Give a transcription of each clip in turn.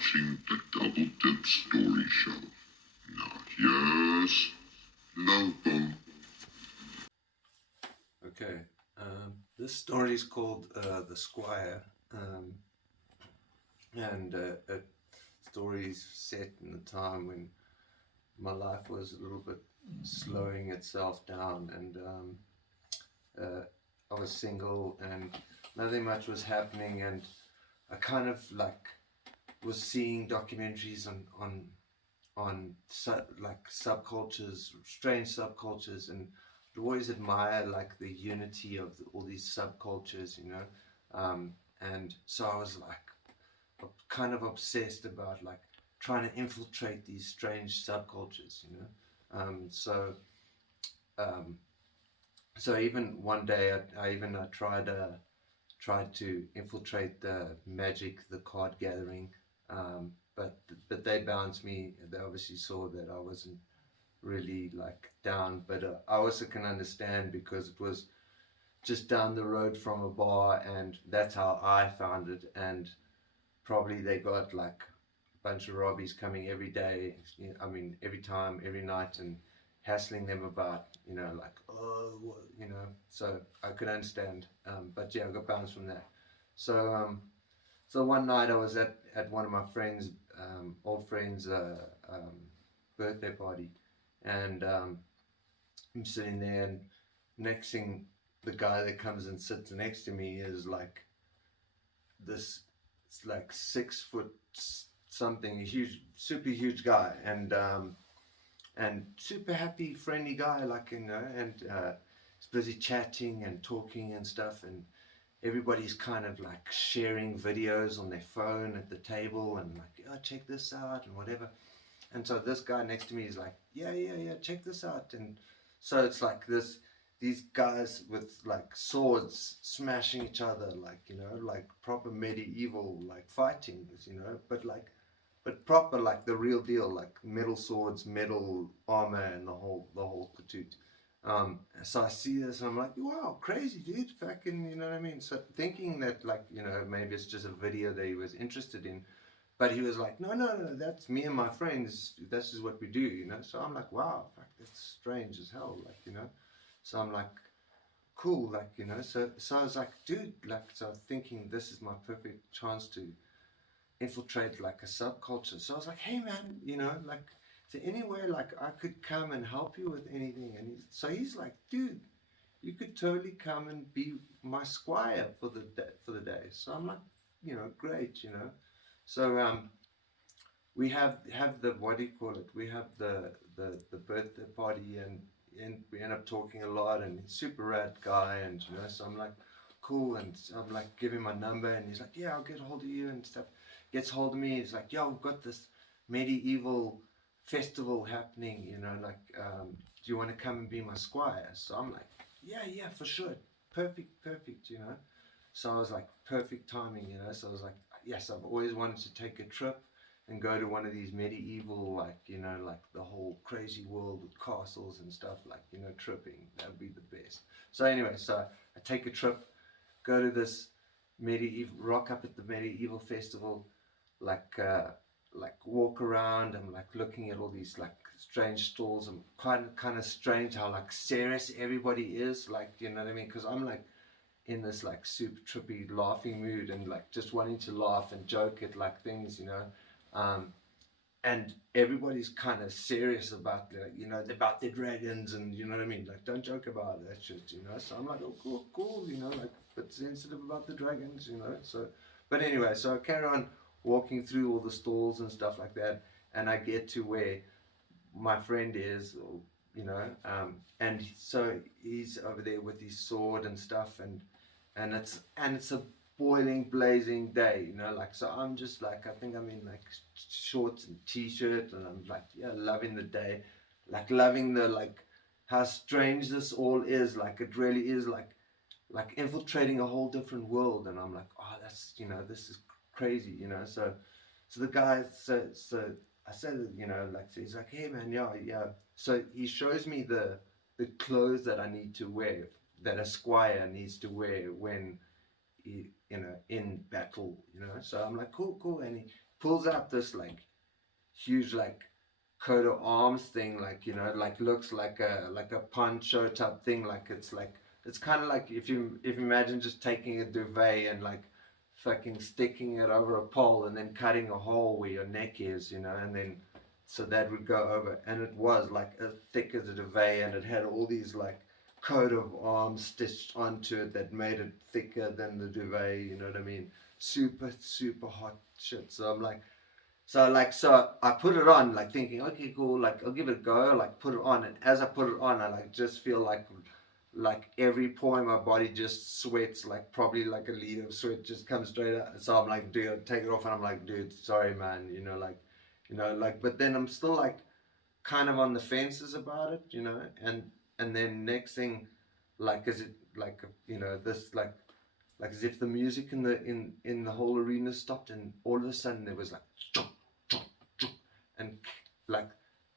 watching the Double Dip Story Show. Now, yes, love them. Okay, this story is called The Squire, and a story is set in the time when my life was a little bit slowing itself down, and I was single and nothing much was happening, and I kind of like was seeing documentaries on like subcultures, strange subcultures, and I always admire like the unity of all these subcultures, you know. And so I was like kind of obsessed about like trying to infiltrate these strange subcultures, you know. Um, so even one day I tried to infiltrate the Magic the Card Gathering, but they bounced me. They obviously saw that I wasn't really like down, but I also can understand because it was just down the road from a bar, and that's how I found it. And probably they got like a bunch of Robbies coming every day. I mean, every time, every night, and hassling them about, you know, like, oh, you know. So I could understand. But yeah, I got bounced from that. So so one night I was at one of my friends, old friends' birthday party, and I'm sitting there, and next thing, the guy that comes and sits next to me is like this, it's like 6 foot something, a huge, super huge guy, and super happy, friendly guy, like, you know, and he's busy chatting and talking and stuff, and everybody's kind of like sharing videos on their phone at the table, and like, oh, check this out and whatever. And so this guy next to me is like, yeah, check this out. And so it's like these guys with like swords smashing each other, like, you know, like proper medieval like fighting, you know, but proper, like the real deal, like metal swords, metal armor, and the whole patoot. So I see this and I'm like, wow, crazy dude, fucking, you know what I mean? So thinking that, like, you know, maybe it's just a video that he was interested in, but he was like, no, that's me and my friends. This is what we do, you know. So I'm like, wow, fuck, that's strange as hell, like, you know. So I'm like, cool, like, you know. So I was like, dude, like, so I'm thinking this is my perfect chance to infiltrate like a subculture. So I was like, hey man, you know, like, is there any way like I could come and help you with anything? And he's like, dude, you could totally come and be my squire for the day. So I'm like, you know, great, you know. So we have the, what do you call it? We have the birthday party, and we end up talking a lot, and he's super rad guy, and you know, so I'm like, cool, and I'm like, give him my number, and he's like, yeah, I'll get a hold of you and stuff. Gets hold of me, he's like, yo, we've got this medieval festival happening, you know, like, do you want to come and be my squire? So I'm like, yeah, for sure, perfect, you know. So I was like, perfect timing, you know. So I was like, yes, I've always wanted to take a trip and go to one of these medieval, like, you know, like the whole crazy world with castles and stuff, like, you know, tripping. That would be the best. So anyway, so I take a trip, go to this medieval, rock up at the medieval festival, like, walk around. I'm like looking at all these like strange stalls. And kind of strange how like serious everybody is, like, you know what I mean? Because I'm like in this like super trippy laughing mood, and like just wanting to laugh and joke at like things, you know. um, and everybody's kind of serious about, like, you know, about their dragons, and you know what I mean, like, don't joke about that shit, you know. So I'm like, oh, cool, you know, like, but sensitive about the dragons, you know. So but anyway, so I carry on walking through all the stalls and stuff like that, and I get to where my friend is, you know. And so he's over there with his sword and stuff, and it's a boiling, blazing day, you know. Like, so I'm just like, I think I'm in like shorts and t-shirt, and I'm like, yeah, loving the day, like loving the, like, how strange this all is. Like, it really is like infiltrating a whole different world, and I'm like, oh, that's, you know, this is crazy, you know. So the guy, so I said, you know, like, so he's like, hey man, yeah. So he shows me the clothes that I need to wear, that a squire needs to wear when he, you know, in battle, you know. So I'm like, cool, and pulls out this like huge like coat of arms thing, like, you know, like looks like a poncho type thing, like it's kind of like if you imagine just taking a duvet and like fucking sticking it over a pole and then cutting a hole where your neck is, you know, and then so that would go over, and it was like as thick as a duvet, and it had all these like coat of arms stitched onto it that made it thicker than the duvet, you know what I mean? Super super hot shit. So I put it on, like thinking, okay, cool, like I'll give it a go, like put it on, and as I put it on, I like just feel like every pore in my body just sweats, like probably like a liter of sweat just comes straight out. So I'm like, dude, take it off, and I'm like, dude, sorry, man, like, but then I'm still like kind of on the fences about it, and then next thing, like, is it like, this like as if the music in the whole arena stopped, and all of a sudden there was like and like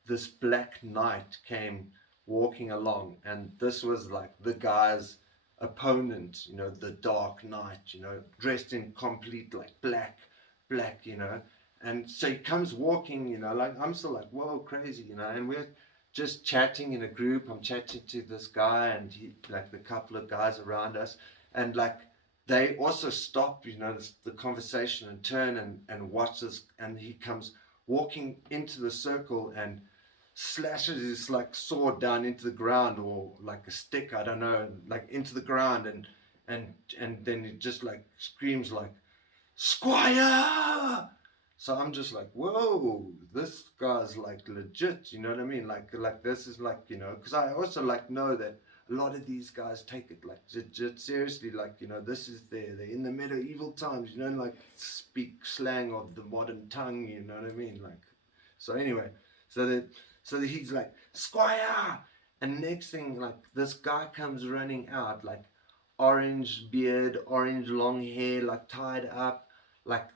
this black knight came walking along, and this was like the guy's opponent, the dark knight, dressed in complete like black, and so he comes walking, like I'm still like, whoa, crazy, and we're just chatting in a group. I'm chatting to this guy, and he, like, the couple of guys around us, and like they also stop, the conversation, and turn and watch this, and he comes walking into the circle and slashes his like sword down into the ground, or like a stick, I don't know, like into the ground, and then he just like screams like, Squire! So I'm just like, whoa, this guy's like legit, you know what I mean? Like this is like, because I also like know that a lot of these guys take it like legit seriously, like, this is they're in the medieval times, like speak slang of the modern tongue, you know what I mean? Like, so anyway, so that he's like, Squire! And next thing, like, this guy comes running out, like, orange beard, orange long hair, like tied up, like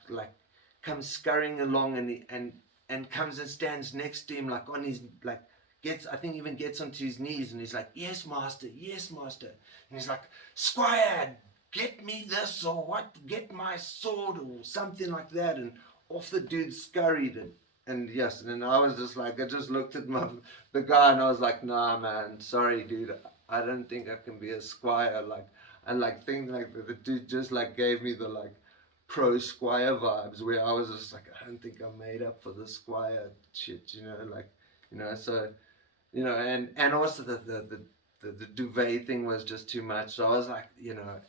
comes scurrying along, and comes and stands next to him, like on his, like, I think even gets onto his knees, and he's like, yes master, and he's like, Squire, get me this, or what, get my sword, or something like that, and off the dude scurried, and yes, and then I was just like, I just looked at the guy, and I was like, nah, man, sorry, dude, I don't think I can be a squire, like, and like thinking like the dude just like gave me the like pro Squire vibes, where I was just like, I don't think I'm made up for the Squire shit, like, so, and also the duvet thing was just too much. So I was like,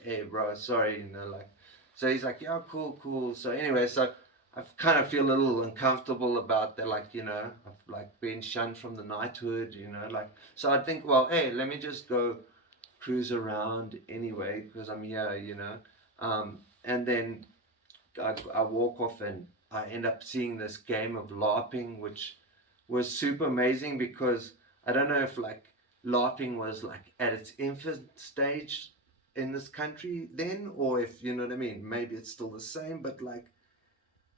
hey bro, sorry, like, so he's like, yeah, cool. So anyway, so I kind of feel a little uncomfortable about that, like, of like being shunned from the knighthood, like, so I think, well, hey, let me just go cruise around anyway, because I'm here, and then I walk off, and I end up seeing this game of LARPing, which was super amazing, because I don't know if like LARPing was like at its infant stage in this country then, or if, you know what I mean, maybe it's still the same, but like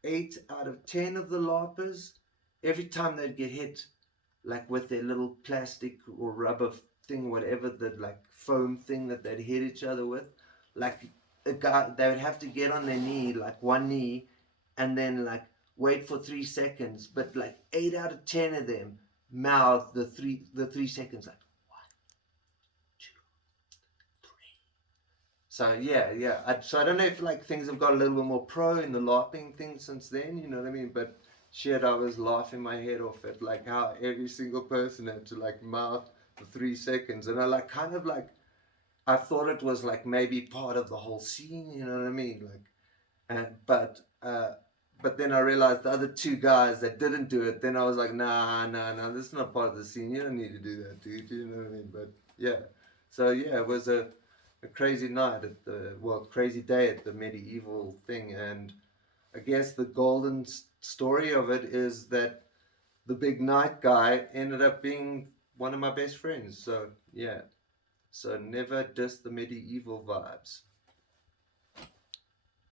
8 out of 10 of the LARPers, every time they'd get hit, like with their little plastic or rubber thing, whatever, the like foam thing that they'd hit each other with, like a guy, they would have to get on their knee, like one knee, and then like wait for 3 seconds. But like 8 out of 10 of them mouth the 3 seconds, like 1, 2, 3. So yeah. So I don't know if like things have got a little bit more pro in the LARPing thing since then, you know what I mean? But shit, I was laughing my head off at like how every single person had to like mouth the 3 seconds, and I like kind of like, I thought it was like maybe part of the whole scene, you know what I mean? Like, but then I realized the other two guys that didn't do it. Then I was like, nah, this is not part of the scene. You don't need to do that, dude. You know what I mean? But yeah, so yeah, it was a crazy night crazy day at the medieval thing, and I guess the golden story of it is that the big night guy ended up being one of my best friends. So yeah, so never diss the medieval vibes.